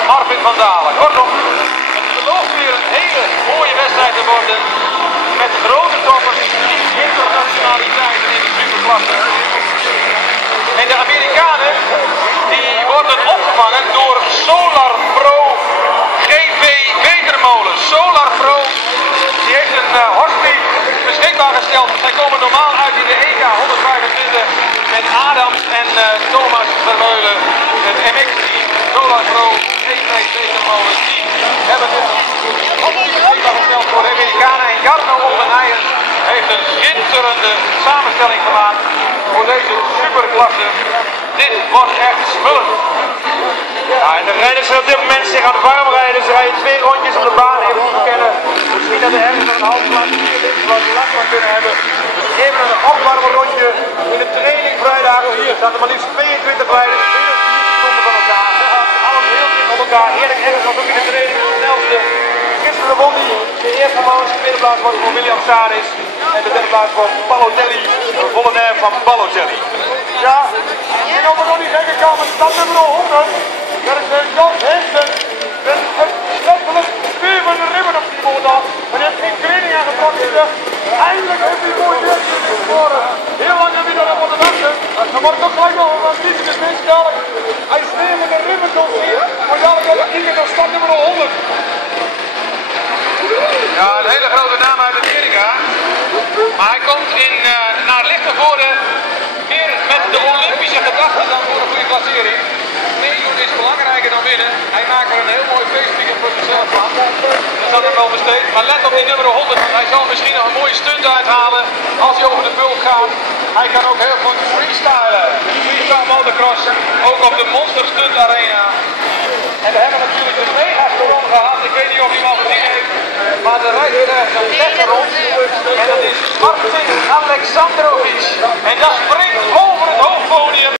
en Marvin van Dalen. Kortom, het belooft weer een hele mooie wedstrijd te worden. Met grote toppers, internationaliteiten in de superklasse. En de Amerikanen die worden opgevangen door Solar Pro GV Wetermolen. Solar Pro die heeft een Horsley beschikbaar gesteld. Zij komen normaal uit in de EK 125 met Adams en Thomas Vermeulen. Het MX-team Solar Pro GV Wetermolen. Die hebben dit beschikbaar gesteld voor de Amerikanen. En Jarno Oldeneijen heeft een schitterende samenstelling gemaakt voor deze superklasse. Dit wordt echt smullen. Ja, en de rijders zijn op dit moment zich aan het warm rijden. Ze rijden 2 rondjes op de baan, even te verkennen. Misschien dat er ergens nog een halve plaats wat last van kunnen hebben. Dus even een opwarmen rondje in de training vrijdag. Hier staat er maar liefst 22 rijders, 20 seconden van elkaar. Alles heel dicht op elkaar. Eerlijk ergens was ook in de training de snelste. Gisteren won hij de eerste plaats, de tweede plaats wordt voor William Saris. En de derde plaats voor Balotelli, de volle naam van Balotelli. Ja, en op nog niet zeggen kan, maar stad nummer 100. Dat is John Hinsen. Met letterlijk 4 van de ribben op die motor. Maar hij heeft geen kleding aangetrokken. Eindelijk heeft hij een mooie weertje gescoren. Heel lang heb je dat op moeten wachten. Dan wordt het ook gelijk nog een niet in de steeds dadelijk. Hij sneeuwt met de ribben tot hier. Maar dadelijk wordt het niet naar stad nummer 100. Ja, een hele grote naam uit Amerika. Maar hij komt naar Lichtenvoorde meer met de Olympische gedachten dan voor een goede klassering. Meedoen is belangrijker dan winnen. Hij maakt er een heel mooi feestweekend voor zichzelf van. Dat is dat hem wel besteed. Maar let op die nummer 100, want hij zal misschien nog een mooie stunt uithalen als hij over de bulk gaat. Hij kan ook heel goed freestylen. Freestyle motocross, ook op de Monster Stunt Arena. En we hebben natuurlijk de mega storm gehad. Ik weet niet of iemand gezien heeft. Maar er rijdt weer ergens een lekker rond. En dat is Martin Alexandrovic. En dat springt op